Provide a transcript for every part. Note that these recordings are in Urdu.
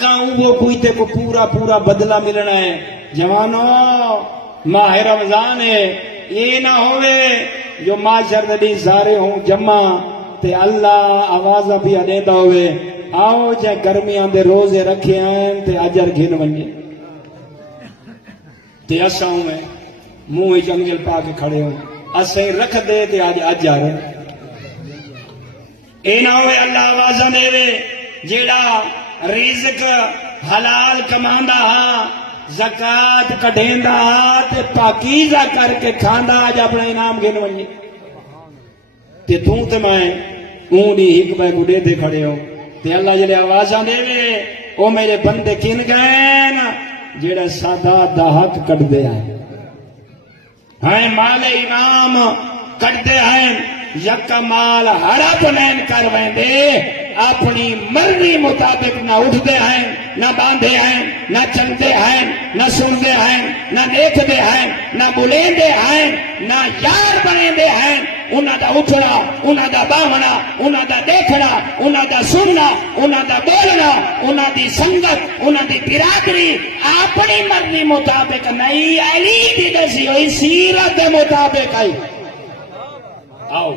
گاؤں وہ کوئی تے کو پورا پورا بدلہ ملنا ہے. جوانوں ماہ رمضان ہے، یہ نہ ہوئے جو معاشر دے سارے ہوں جمع تے اللہ آوازہ بھی دیتا ہوئے آؤ جے گرمیاں دے روزے رکھے ہیں تے اجر گھن ونجے تے اساں میں منہ جنگل پا کے کھڑے ہوں اسیں رکھ دے تے آج اجر اے نہ ہوئے اللہ آوازہ دے وے جیڑا رزق حلال کماندا ہاں زکات کڈیندا ہاں تے پاکیزہ کر کے کھاندا اج اپنا انعام گھن ونجے تے توں تے میں اونی ایک بے گڈے دے کھڑے ہو تے اللہ جڑے آوازاں دے وے او میرے بندے کن گئے نا جڑا سادا دا حق کٹ دے ہیں مال امام کٹ دے ہیں یک مال ہڑپ لین کر ویندے اپنی مرضی مطابق نہ اٹھتے ہیں نہ باندھے ہیں نہ چلتے ہیں نہ سنتے ہیں نہ دیکھتے ہیں نہ بلیندے ہیں نہ یار بنیندے ہیں انہاں دا اٹھنا انہاں دا باہنا انہاں دا دیکھنا انہاں دا سننا انہاں دا بولنا انہاں دی سنگت انہاں دی برادری اپنی مرضی مطابق نہیں علی دی دسی ہوئی سیرت دے مطابق آئی. آؤ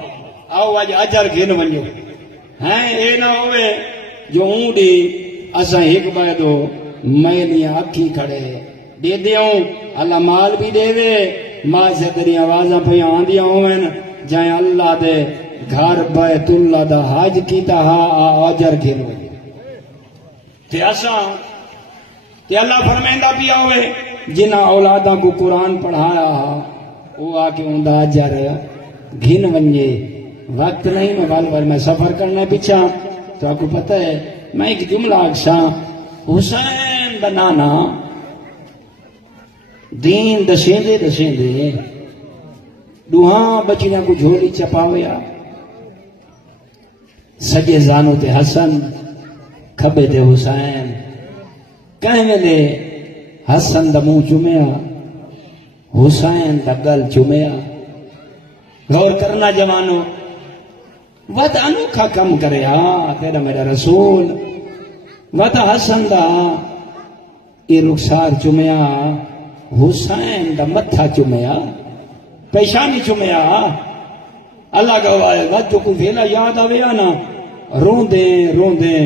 آؤ آج اجر گھن ونجو ہیں اے نہ ہوئے جو اونڈی اساں ایک بے دو میلیاں اکھی کھڑے دے دیوں اللہ مال بھی دے وے ماں سے تیری آوازاں پہ آندیاں ہوئن جائیں اللہ دے گھر بیت اللہ دا حج کیتا ہا اجر گھن ونجو تے اساں تے اللہ فرمیندہ پیا ہوئے جنہ اولاداں کو قرآن پڑھایا ہا وہ آ کے اوندا اجر گھن ونجے. وقت نہیں میں بال بال میں سفر کرنا پیچھا تو آپ کو پتہ ہے میں ایک جملہ اکسا حسین دا نانا دین دسیندے دسیندے دوہاں بچیاں کو جھولی چپاویا سجے زانو تے حسن کھبے تے حسین کہیں ویلے حسن دا منہ چومیا حسین دا گل چومیا. غور کرنا جوانو وقت انوکھا کم کرے ہاں تیرا میرا رسول وقت حسن دا یہ رخسار چمیا حسین دا متھا چمیا پیشانی چمیا اللہ گواہ وقت جو کوئی ویلا یاد آویا نا روندیں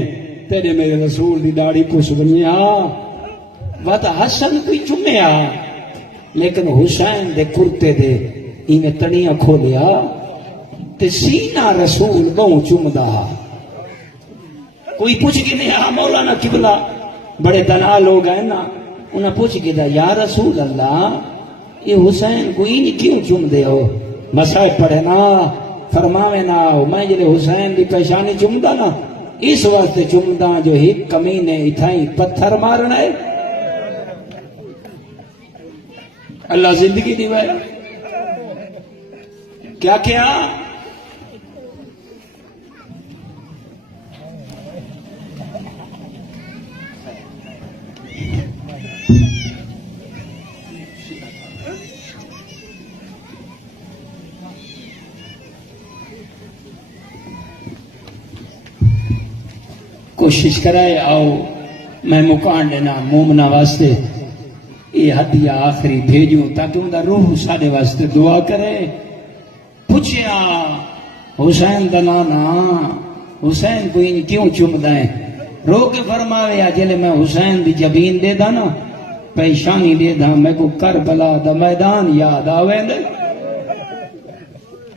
تیرے میرے رسول دی داڑھی پوچھ بنیا وقت حسن کوئی چمیا لیکن حسین دے کرتے دے انہیں تنیاں کھولیا تے سینہ رسول بہوں چمدہ کوئی پوچھ کے نہیں ہاں مولانا قبلہ بڑے دنا لوگ ہیں نا انہیں پوچھ کے دا یا رسول اللہ یہ حسین کوئی نہیں کیوں چم دے ہو مسائل پڑھے نا فرماوے نا میں جلے حسین دی پیشانی چمدہ نا اس وقت چمدہ جو ایک کمینے اتھائی پتھر مارنا ہے. اللہ زندگی دیوائے کیا کیا کوشش کرائے آؤ میں مکان دینا مومنہ واسطے یہ ہدیہ آخری بھیجوں تاکہ ان دا روح سارے واسطے دعا کرے. پوچھیا حسین دا نانا حسین کوئی نہیں کیوں چمدا ہے رو کے فرماوے جلے میں حسین دی جبین دے دا نا پیشانی دے دا میں کو کربلا دا میدان یاد آوے دے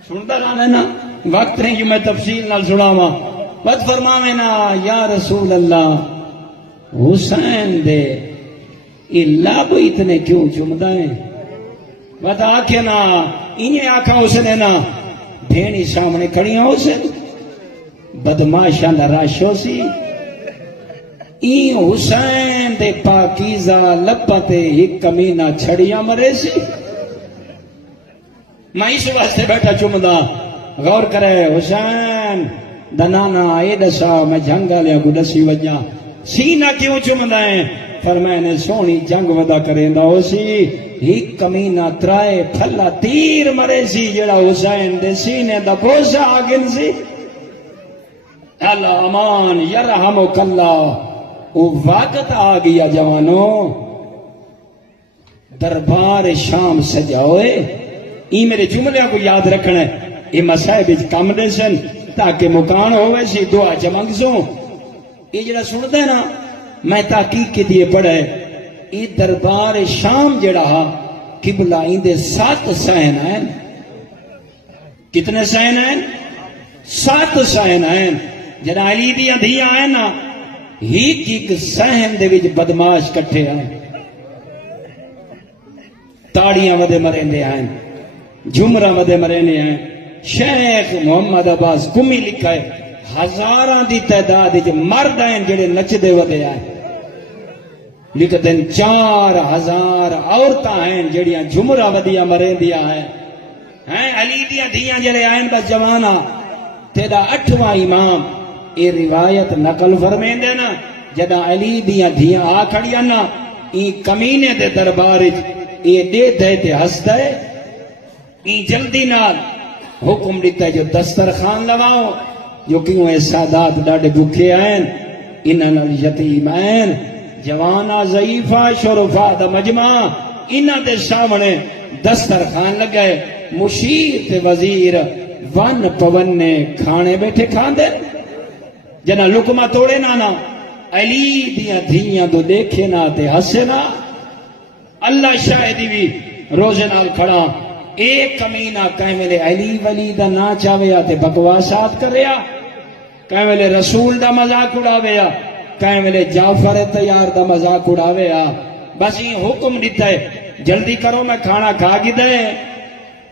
سنتا رہا نا وقت نہیں جو میں تفصیل نہ سناوا بس فرماوے نا یا رسول اللہ حسین دے اللہ کو اتنے کیوں چمدا ہے بتا کے نا انہیں آکھا اسے نا بھینی سامنے کھڑیاں اسے بدماشاں دا راشو سی این حسین دے پاکیزہ لپتے ایک کمینہ چھڑیاں مرے سی. میں اس واسطے بیٹھا چمدا غور کرے حسین دنانا آئے دسا میں جنگا لیا کو دسی وجہ سینہ کیوں چمدا ہے فرمائے نے سونی جنگ ودا کریں دا ہو سی ایک کمینہ ترائے پھلا تیر مرے سی جڑا حسین دے سینے دا بوسا آگن سی. اللہ امان یرحمک اللہ وہ وقت آ گیا جوانوں، دربار شام سجاؤے. ای میرے جملے کو یاد رکھنا ہے، یہ مسائب کم دے سن تاکہ مکان ہوئے سی دعا چمنگ سوں. یہ جڑا سنتا ہے نا، میں تحقیق کے دیے پڑھا ہے، یہ دربار شام جڑا ہا قبلہ اندے 7 سہن ہیں. کتنے سہن ہیں؟ 7 سہن ہیں. جڑا علی دیاں دھیاں ہیں نا، ایک سہن دے وچ بدماش کٹھے ہیں، تاڑیاں ودے مرندے ہیں، جمرہ ودے مرندے ہیں. شیخ محمد عباس کمی لکھا ہے، ہزاراں دی تعداد وچ مرد ہیں جڑے نچدے ودے ہیں. لکھتے ہیں 4000 عورتاں ہیں جڑیاں جمرہ ودیاں مرندیاں ہیں. علی دیاں دھیاں جڑے آئیں بس جوانا. تیرا 8واں امام یہ روایت نقل فرمیندے نا، جدا علی دیاں دھیاں آ کھڑیاں نا، ای کمینے دے دربار یہ دے دے تے ہس دے. ای جلدی نال حکم دیتا ہے جو دسترخوان لگاؤ، جو کیوں اے سادات ڈاڑے بھوکے آئیں، انہاں نال یتیم آئیں، جوانا ضعیفہ شرفا دا مجمع، انہاں دے سامنے دسترخوان لگائے. مشیر تے وزیر ون پونے کھانے بیٹھے کھان دے. جنا لکمہ توڑے نانا، علی دیاں دھیاں دو دیکھے نا تے ہسے نا. اللہ شاہدی بھی روزے نال کھڑا. ایک کمینہ کہیں ملے علی ولی دا نا چاویا تے بکواسات کریا، کہیں ملے رسول دا مذاق اڑاویا، کہیں ملے جعفر تیار دا مذاق اڑاویا. بس یہ حکم دیتا ہے جلدی کرو میں کھانا کھا گی دے.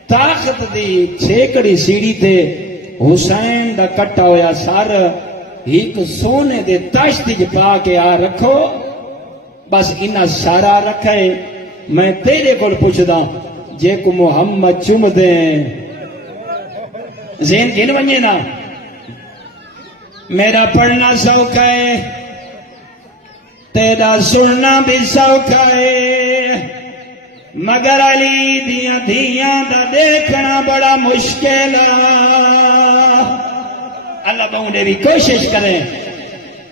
طاقت دی چھیکڑی سیڑھی تے حسین دا کٹا ہویا سر ایک سونے دے تشت پا کے آ رکھو. بس انہا سارا رکھے. میں تیرے کو پوچھدا جے کو محمد چم دیں ذہن گن بنجے نا. میرا پڑھنا سوکھا ہے، تیرا سننا بھی سوکھا ہے، مگر علی دیاں دھیاں دا دیکھنا بڑا مشکل ہے. اللہ بہنے بھی کوشش کریں،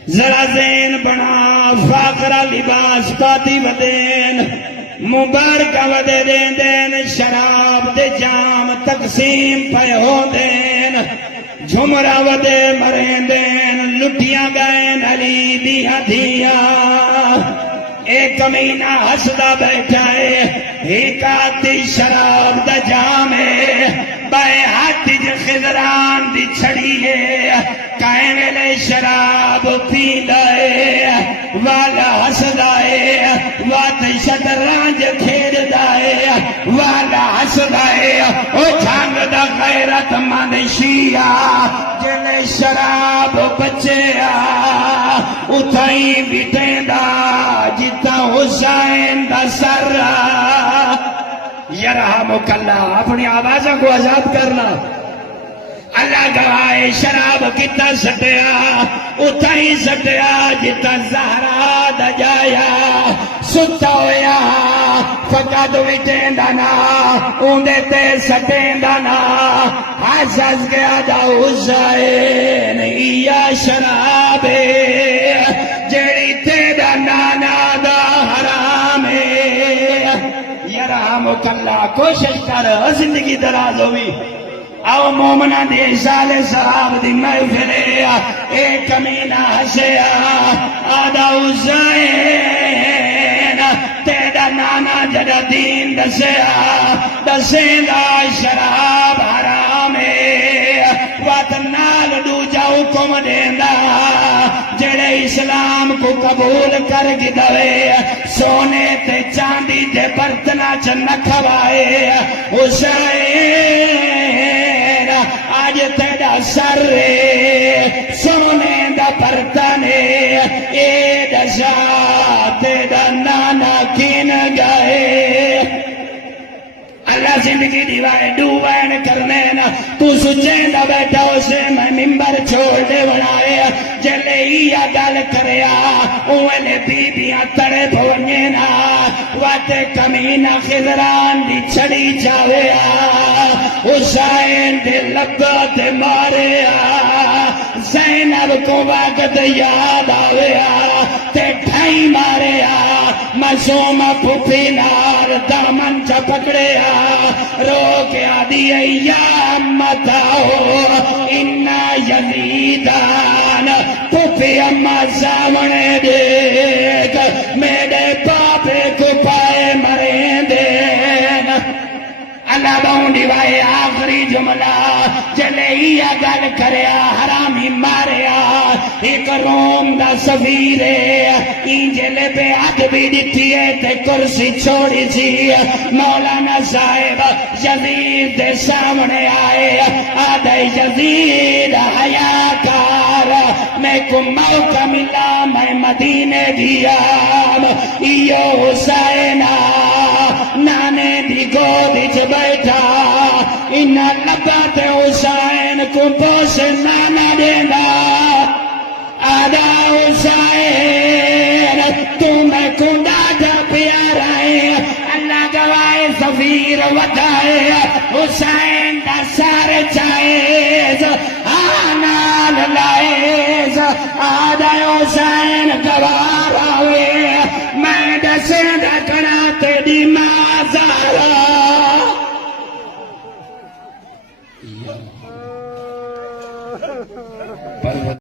ذرا ذہن بنا، فاقرہ لباس پاتی ودین، مبارکہ ودے دین دین، شراب دے جام تقسیم پہ ہو دین، جھمرہ ودے مرین دین، لٹیاں گئین علی دیاں دھیاں. ایک کمینہ ہسدا بیٹھا ہے، ایک آتی شراب دا جام ہے، بائے ہاتھی جو خضران دی چھڑی ہے، کائیں ویلے شراب پی دائے، والا ہسدا ہے، وات شطرنج کھیل دائے، والا ہسدا ہے. او چھانگ دا غیرت مند شیعہ جلے شراب بچے اتھائی بیٹیں دا جتا حسین دا سر. یرحمک اللہ. اپنی آوازوں کو آزاد کرنا. اللہ گوائے شراب کتا سٹیا اتھائی سٹیا جتا زہرا دا جایا ستا ہویا فقط وٹیں دانا اوندے تے سٹیں دانا حسس گیا دا حسین یا شراب جیڑی تے دا نانا دا حرام یرحمک اللہ. کوشش کر زندگی دراز ہوئی. او مومنہ دی سال صحاب دی محفل اے کمینہ ہسیا آدھا حسین تیدا نانا جڑا دین دسیا دسیں دا شراب حرام وات نال دو جا حکم دیندا جڑے اسلام کو قبول کر کے دوے سونے تے چاندی دے برتنا چ نہ کھوائے. حسین آج تیرا سر سونے دا برتن اے دشا تیرا نانا کین گئے. اللہ زندگی دیوائے ڈوبین کرنے نا تو سچیں دا بیٹھا اسے میں ممبر چھوڑ دے بنائے جلے یا گل کریا اوہلے بی بیاں تڑے بھونے نا واتے کمینہ خضران دی چھڑی جاویا حسین دے لگا دے ماریا زینب کو وقت یاد آویا تے کلثوم پھوپھی نال دامن چا پکڑیا رو کے آدھی یا متاؤ انا یزیدان پھوپھی اما سامنے دیکھ میرے پاپے کو پائے مریں دین اللہ باؤنڈی وائے آخری جملہ چلے ہی گل کریا حرامی ماریا ایک روم دا سفیر جلے پہ ادبی ڈٹھی ہے تے کرسی چھوڑی سی مولانا صاحب یزید دے سامنے آئے آدھے یزید حیا کار میں کو موقع ملا میں مدینے دیا ایو حسینہ نانے دی گودی چ بیٹھا انہا لبات حسین کو پوس نانا دینا آدھا حسین تمہیں کو ڈاٹا پیارا ہے اللہ گوائے سفیر وطائے حسین دا سارے چاہیز آنال لائیز آدھا حسین